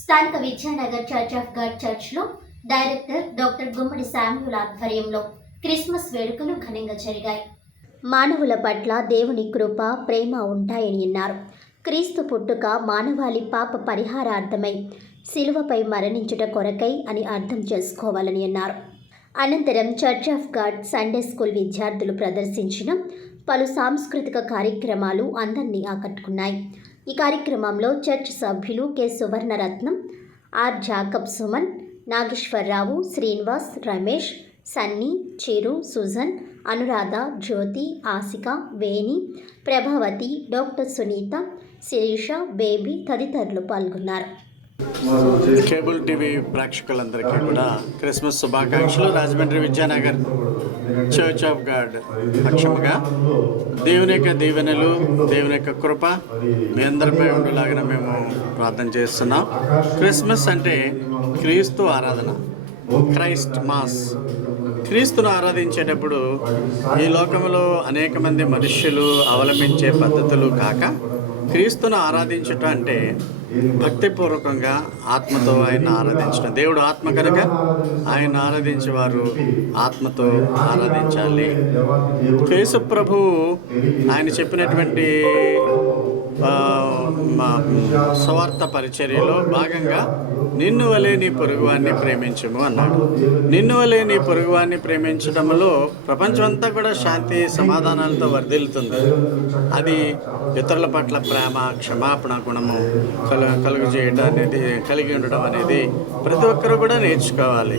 స్థానిక Vidyanagar church of God చర్చ్లో director doctor గుమ్మడి Samuel ఆధ్వర్యంలో క్రిస్మస్ వేడుకలు ఘనంగా జరిగాయి. మానవుల పట్ల దేవుని కృప, ప్రేమ ఉంటాయని అన్నారు. క్రీస్తు పుట్టుక మానవాళి పాప పరిహారార్థమై శిలువపై మరణించుట కొరకై అని అర్థం చేసుకోవాలని అన్నారు. అనంతరం church of God Sunday school విద్యార్థులు ప్రదర్శించిన పలు సాంస్కృతిక కార్యక్రమాలు అందరినీ ఆకట్టుకున్నాయి. ఈ కార్యక్రమంలో చర్చ్ సభ్యులు K Suvarnaratnam, R Jacob Suman, Nageswararao, Srinivas, Ramesh, Sunny, Chiru, Sujan, Anuradha, Jyothi, Asika, Veni, Prabhavathi, doctor Sunitha, Sirisha, Baby తదితరులు పాల్గొన్నారు. కేబుల్ టీవీ ప్రేక్షకులందరికీ కూడా క్రిస్మస్ శుభాకాంక్షలు. Rajahmundry Vidyanagar church of God పక్షముగా దేవుని యొక్క దీవెనలు, దేవుని యొక్క కృప మీ అందరిపై ఉండేలాగా మేము ప్రార్థన చేస్తున్నాం. క్రిస్మస్ అంటే క్రీస్తు ఆరాధన, క్రైస్ట్ మాస్. క్రీస్తును ఆరాధించేటప్పుడు ఈ లోకంలో అనేక మంది మనుష్యులు అవలంబించే పద్ధతులు కాక క్రీస్తును ఆరాధించటం అంటే భక్తిపూర్వకంగా ఆత్మతో ఆయన ఆరాధించడం. దేవుడు ఆత్మ కనుక ఆయన ఆరాధించేవారు ఆత్మతో ఆరాధించాలి. యేసు ప్రభువు ఆయన చెప్పినటువంటి స్వార్థ పరిచర్యలో భాగంగా నిన్ను వలె నీ పొరుగువాన్ని ప్రేమించము అన్నాడు. నిన్ను వలె నీ పొరుగువాన్ని ప్రేమించడంలో ప్రపంచం అంతా కూడా శాంతి సమాధానాలతో వర్ధిల్లుతుంది. అది ఇతరుల పట్ల ప్రేమ, క్షమాపణ గుణము కలిగి ఉండడం అనేది ప్రతి ఒక్కరూ కూడా నేర్చుకోవాలి.